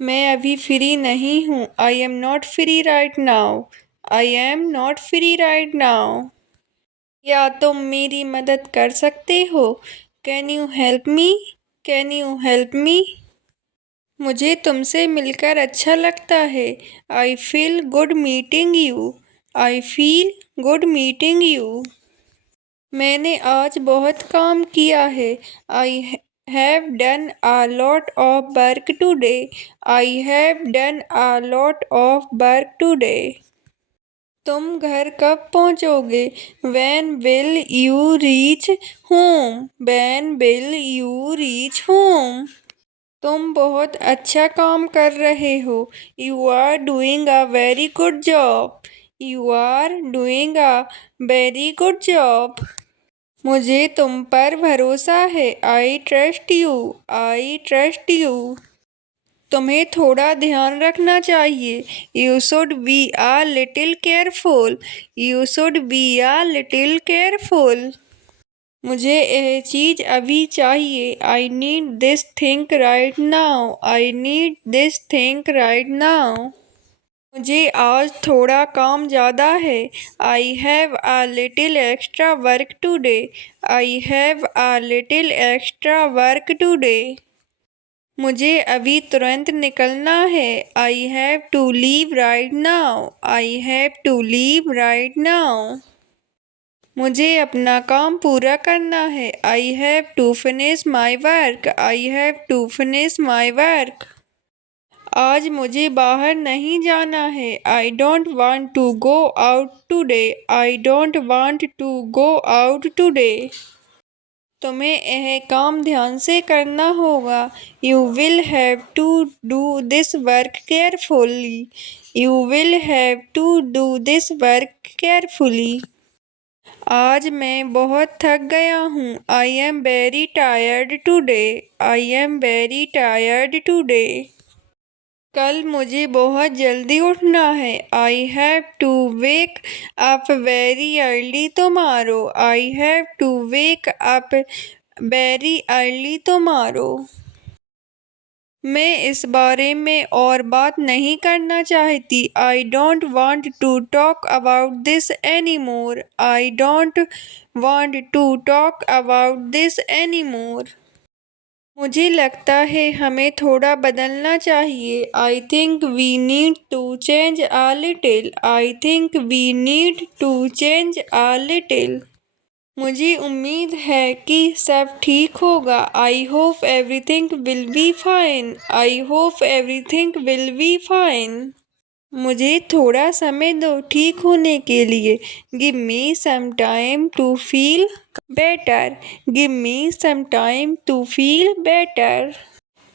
मैं अभी फ्री नहीं हूँ। I am not free right now. I am not free right now. क्या तुम मेरी मदद कर सकते हो? Can you help me? Can you help me? मुझे तुमसे मिलकर अच्छा लगता है। I feel good meeting you. I feel good meeting you. मैंने आज बहुत काम किया है। I have done a lot of work today. I have done a lot of work today. तुम घर कब पहुँचोगे? When will you reach home? When will you reach home? तुम बहुत अच्छा काम कर रहे हो। You are doing a very good job. You are doing a very good job. मुझे तुम पर भरोसा है। I trust you. I trust you. तुम्हें थोड़ा ध्यान रखना चाहिए। You should be a little careful. You should be a little careful. मुझे यह चीज़ अभी चाहिए। I need this thing right now. I need this thing right now. मुझे आज थोड़ा काम ज़्यादा है। I have a little extra work today. I have a little extra work today. मुझे अभी तुरंत निकलना है। I have to leave right now. I have to leave right now. मुझे अपना काम पूरा करना है। I have to finish my work. I have to finish my work. आज मुझे बाहर नहीं जाना है। I don't want to go out today. I don't want to go out today. तुम्हें यह काम ध्यान से करना होगा। You will have to do this work carefully. You will have to do this work carefully. आज मैं बहुत थक गया हूँ। I am very tired today. I am very tired today. कल मुझे बहुत जल्दी उठना है। I have to wake up very early tomorrow. I have to wake up very early tomorrow. मैं इस बारे में और बात नहीं करना चाहती। I don't want to talk about this anymore. I don't want to talk about this anymore. मुझे लगता है हमें थोड़ा बदलना चाहिए। I think we need to change a little. I think we need to change a little. मुझे उम्मीद है कि सब ठीक होगा। I hope everything will be fine. I hope everything will be fine. मुझे थोड़ा समय दो ठीक होने के लिए। Give me some time to feel better. Give me some time to feel better.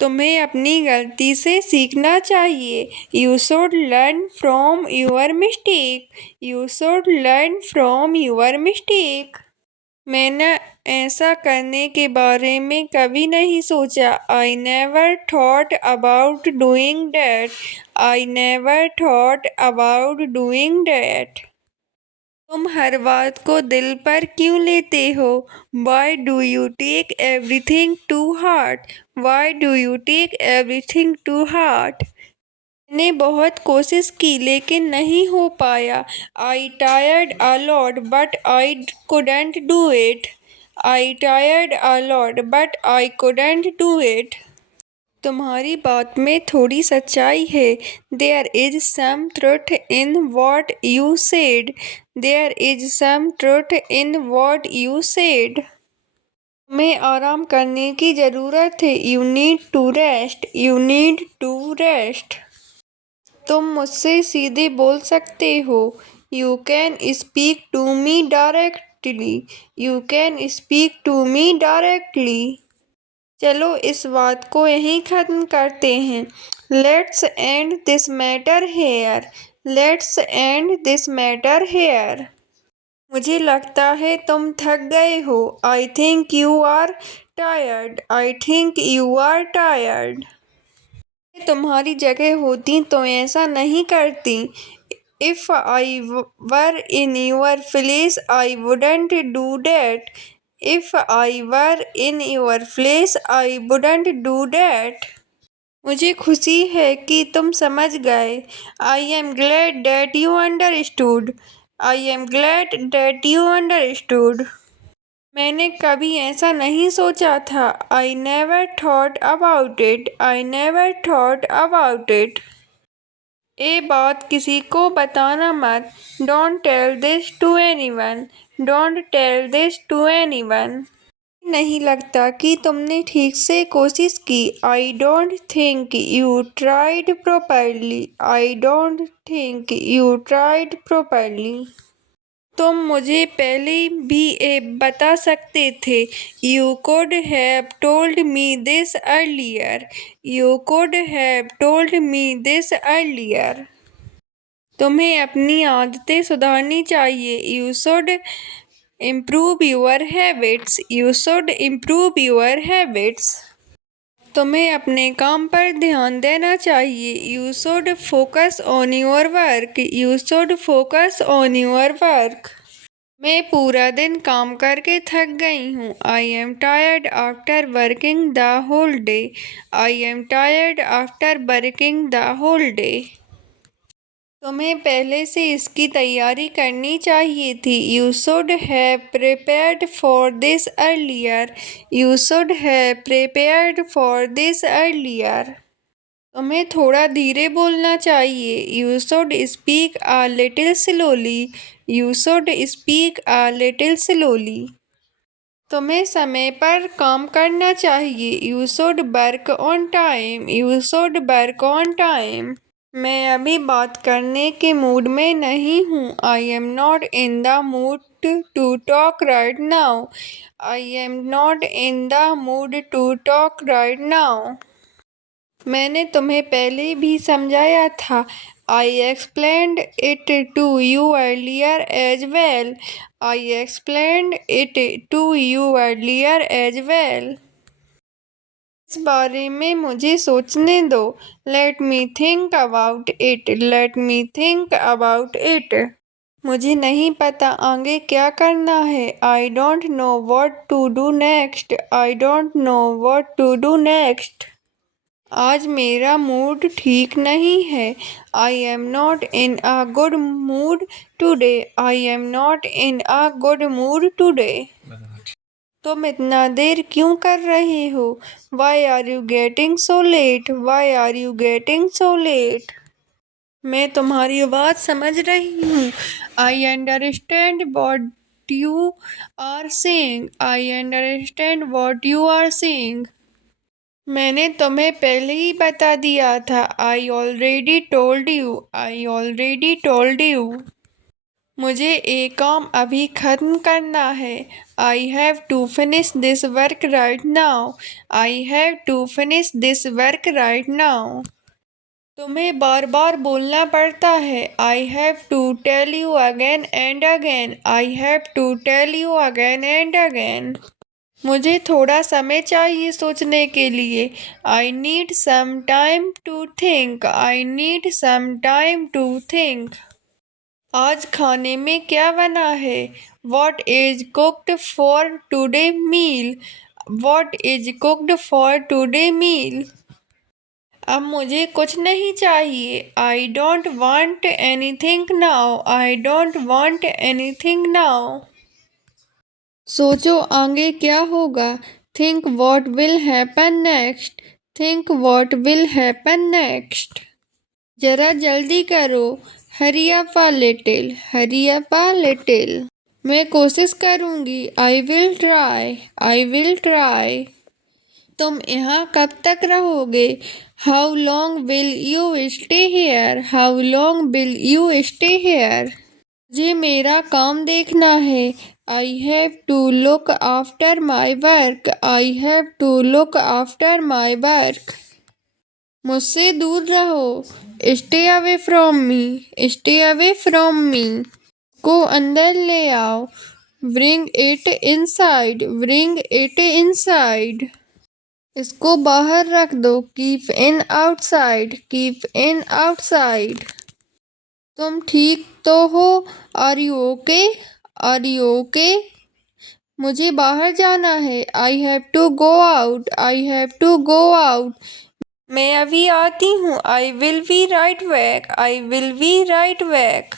तुम्हें अपनी गलती से सीखना चाहिए। You should learn from your mistake. You should learn from your mistake. मैंने ऐसा करने के बारे में कभी नहीं सोचा। I never thought about doing that. I never thought about doing that. तुम हर बात को दिल पर क्यों लेते हो? Why do you take everything to heart? Why do you take everything to heart? मैंने बहुत कोशिश की लेकिन नहीं हो पाया। I tried a lot but I couldn't do it. I tried a lot but I couldn't do it. तुम्हारी बात में थोड़ी सच्चाई है। There is some truth in what you said. There is some truth in what you said. तुम्हें आराम करने की ज़रूरत है। You need to rest. You need to rest. तुम मुझसे सीधे बोल सकते हो। You can speak to me directly. You can speak to me directly. चलो इस बात को यहीं ख़त्म करते हैं। Let's end this matter here. Let's end this matter here. मुझे लगता है तुम थक गए हो। I think you are tired. I think you are tired. तुम्हारी जगह होती तो ऐसा नहीं करती। If I were in your place, I wouldn't do that. If I were in your place, I wouldn't do that. मुझे खुशी है कि तुम समझ गए। I am glad that you understood. I am glad that you understood. मैंने कभी ऐसा नहीं सोचा था। I never thought about it. I never thought about it. ये बात किसी को बताना मत। Don't tell this to anyone. Don't tell this to anyone. नहीं लगता कि तुमने ठीक से कोशिश की। I don't think you tried properly. I don't think you tried properly. तुम मुझे पहले भी ये बता सकते थे। You could have told me this earlier. You could have told me this earlier. तुम्हें अपनी आदतें सुधारनी चाहिए। You should improve your habits. You should improve your habits. तुम्हें अपने काम पर ध्यान देना चाहिए। You should focus on your work. You should focus on your work. मैं पूरा दिन काम करके थक गई हूँ। I am tired after working the whole day. I am tired after working the whole day. तुम्हें पहले से इसकी तैयारी करनी चाहिए थी। You should have prepared for this earlier. You should have prepared for this earlier. तुम्हें थोड़ा धीरे बोलना चाहिए। You should speak a little slowly. You should speak a little slowly. तुम्हें समय पर काम करना चाहिए। You should work on time. You should work on time. मैं अभी बात करने के मूड में नहीं हूँ। I am not in the mood to talk right now. I am not in the mood to talk right now. मैंने तुम्हें पहले भी समझाया था। I explained it to you earlier as well. I explained it to you earlier as well. इस बारे में मुझे सोचने दो। Let me think about it. Let me think about it. मुझे नहीं पता आगे क्या करना है। I don't know what to do next. I don't know what to do next. आज मेरा मूड ठीक नहीं है। I am not in a good mood today. I am not in a good mood today. तुम इतना देर क्यों कर रहे हो? Why are you getting so late? Why are you getting so late? मैं तुम्हारी बात समझ रही हूँ। I understand what you are saying. I understand what you are saying. मैंने तुम्हें पहले ही बता दिया था। I already told you. I already told you. मुझे एक काम अभी खत्म करना है। I have to finish this work right now. I have to finish this work right now. तुम्हें बार बार बोलना पड़ता है। I have to tell you again and again. I have to tell you again and again. मुझे थोड़ा समय चाहिए सोचने के लिए। I need some time to think. I need some time to think. आज खाने में क्या बना है? What is cooked for today meal? What is cooked for today meal? अब मुझे कुछ नहीं चाहिए। I don't want anything now. I don't want anything now. सोचो आगे क्या होगा। Think what will happen next. Think what will happen next. जरा जल्दी करो। Hurry up a little. Hurry up a little. मैं कोशिश करूँगी। आई will try. I will try. तुम यहाँ कब तक रहोगे? How long will you stay here? How long will you stay here? मुझे मेरा काम देखना है। I have to look after my work. I have to look after my work. मुझसे दूर रहो। Stay away from me. Stay away from me. को अंदर ले आओ। Bring it inside. Bring it inside. इसको बाहर रख दो। Keep in outside. Keep in outside. तुम ठीक तो हो? Are you okay? Are you okay? मुझे बाहर जाना है। I have to go out. I have to go out. मैं अभी आती हूँ। I will be right back. I will be right back.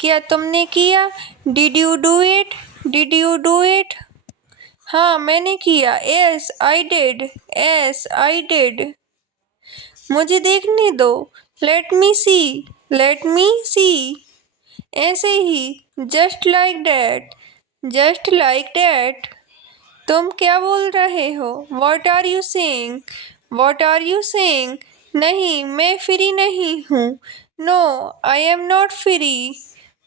क्या तुमने किया? Did you do it? Did you do it? हाँ, मैंने किया। Yes I did. Yes I did. मुझे देखने दो। Let me see. Let me सी। ऐसे ही। Just like that. Just like that. तुम क्या बोल रहे हो? What are you saying? What are you saying? नहीं, मैं फ्री नहीं हूँ। No, I am not free.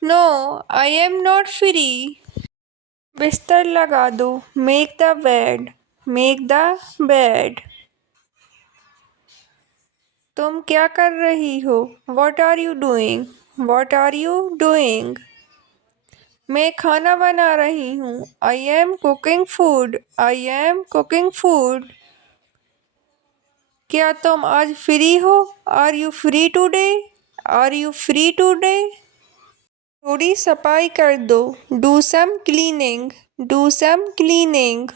No, I am not free. बिस्तर लगा दो। Make the bed. Make the bed. तुम क्या कर रही हो? What are you doing? What are you doing? मैं खाना बना रही हूँ। I am cooking food. I am cooking food. क्या तुम आज फ्री हो? Are you free today? Are you free today? थोड़ी सफाई कर दो। Do some cleaning. Do some cleaning.